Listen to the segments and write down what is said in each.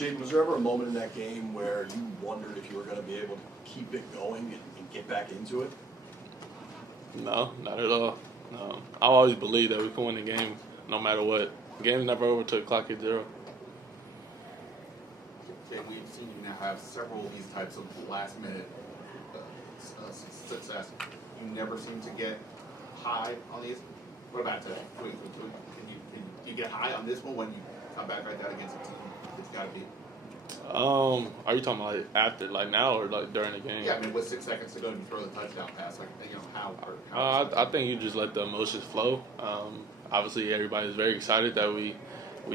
Jayden, was there ever a moment in that game where you wondered if you were going to be able to keep it going and get back into it? No, not at all. No, I always believed that we could win the game no matter what. The game's never over till the clock hits 0. Jay, we've seen you now have several of these types of last-minute success. You never seem to get high on these. What about today? Can you get high on this one when you come back right down against a team it's got to be? Are you talking about like after, like now, or like during the game? Yeah, I mean, with 6 seconds to go, you throw the touchdown pass. Like, you know, I think you just let the emotions flow. Obviously, everybody's very excited that we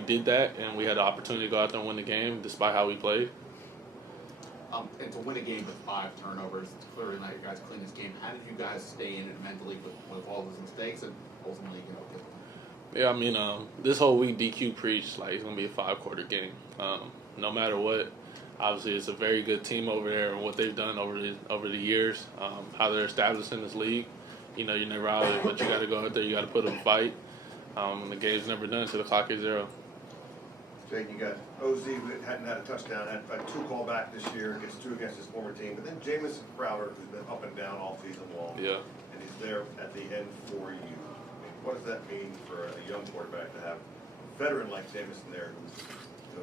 did that, and we had the opportunity to go out there and win the game, despite how we played. And to win a game with 5 turnovers, it's clearly not your guys' cleanest game. How did you guys stay in it mentally with all those mistakes and ultimately, you know, get Yeah, I mean, this whole week DQ preached like it's gonna be a 5-quarter game. No matter what, obviously it's a very good team over there, and what they've done over the years, how they're established in this league. You know, you're never out of it, but you got to go out there. You got to put up a fight. The game's never done until the clock is 0. Jake, you got OZ who hadn't had a touchdown, had 2 callback this year, gets 2 against his former team. But then Jamison Crowder, who's been up and down all season long. Yeah. And he's there at the end for you. I mean, what does that mean for a young quarterback to have a veteran like Jamison there who's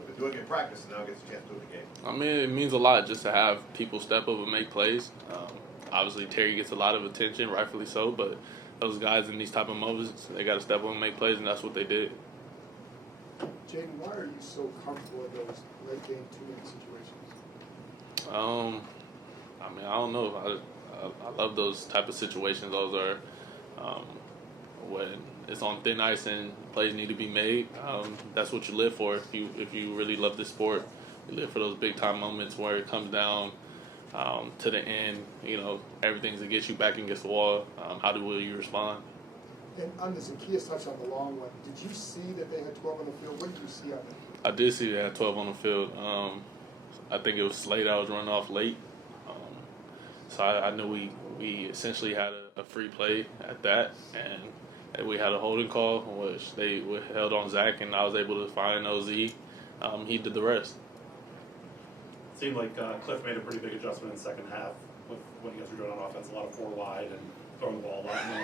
been doing it in practice and now gets a chance to do it in the game? I mean, it means a lot just to have people step up and make plays. Obviously, Terry gets a lot of attention, rightfully so, but those guys in these type of moments, they got to step up and make plays, and that's what they did. Jayden, why are you so comfortable in those late game 2-minute situations? I mean, I don't know. I love those type of situations. Those are when it's on thin ice and plays need to be made. That's what you live for. If you really love the sport, you live for those big time moments where it comes down to the end. You know, everything's against you, back against the wall. How will you respond? And on the Zacchaeus touch on the long one, did you see that they had 12 on the field? What did you see on it? I did see they had 12 on the field. I think it was Slade I was running off late. So I knew we essentially had a free play at that, and we had a holding call, which they held on Zach, and I was able to find OZ. He did the rest. It seemed like Cliff made a pretty big adjustment in the second half with what you guys were doing on offense, a lot of 4 wide and throwing the ball a lot more.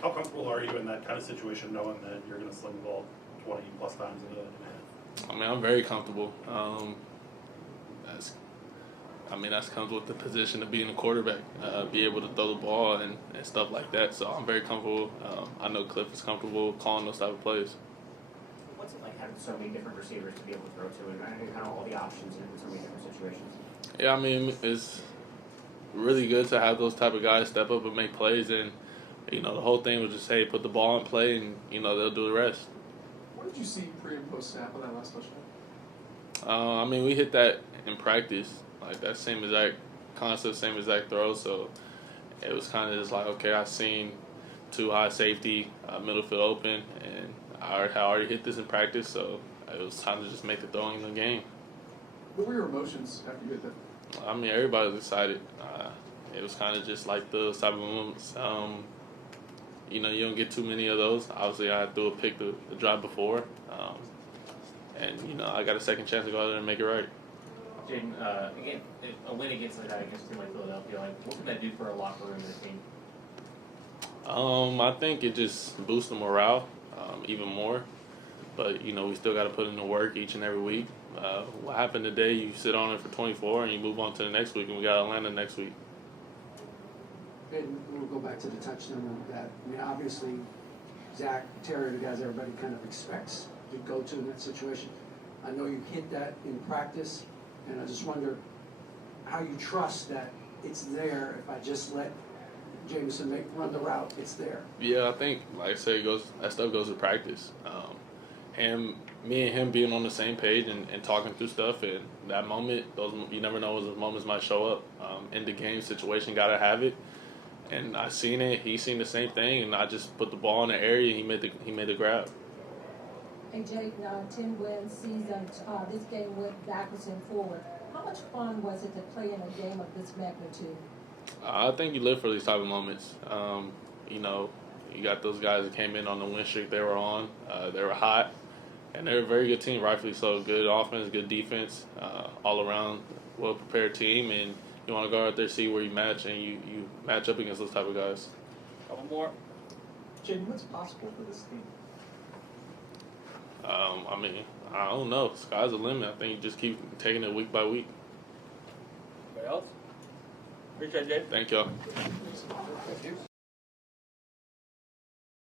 How comfortable are you in that kind of situation, knowing that you're going to sling the ball 20 plus times in a half? I mean, I'm very comfortable. That comes with the position of being a quarterback, be able to throw the ball and stuff like that. So I'm very comfortable. I know Cliff is comfortable calling those type of plays. What's it like having so many different receivers to be able to throw to, and kind of all the options in so many different situations? Yeah, I mean, it's really good to have those type of guys step up and make plays, and you know, the whole thing was just, hey, put the ball in play, and you know, they'll do the rest. What did you see pre and post snap on that last touchdown? I mean, we hit that in practice, like that same exact concept, same exact throw. So it was kind of just like, okay, I seen 2 high safety, middle field open, and I already hit this in practice, so it was time to just make the throwing in the game. What were your emotions after you hit that? I mean, everybody was excited. It was kind of just like those type of moments. You know, you don't get too many of those. Obviously, I threw a pick the drive before. And, you know, I got a second chance to go out there and make it right. Jayden, again, a win against a team like Philadelphia, like, what can that do for a locker room and a team? I think it just boosts the morale even more. But, you know, we still got to put in the work each and every week. What happened today, you sit on it for 24 and you move on to the next week, and we got Atlanta next week. And we'll go back to the touchdown on that. I mean, obviously, Zach, Terry, the guys everybody kind of expects to go to in that situation. I know you hit that in practice, and I just wonder how you trust that it's there. If I just let Jameson run the route, it's there. Yeah, I think, like I say, that stuff goes to practice. Me and him being on the same page and talking through stuff, and that moment, you never know when those moments might show up. In the game situation, got to have it. And I seen it, he seen the same thing, and I just put the ball in the area, and he made the grab. Hey, Jake, 10-win season, this game went backwards and forward. How much fun was it to play in a game of this magnitude? I think you live for these type of moments. You know, you got those guys that came in on the win streak they were on. They were hot. And they're a very good team, rightfully so. Good offense, good defense, all around, well prepared team. And you want to go out there, see where you match, and you match up against those type of guys. Couple more. Jayden, what's possible for this team? I mean, I don't know. Sky's the limit. I think you just keep taking it week by week. Anybody else? Appreciate it, Jay. Thank y'all. Thank you.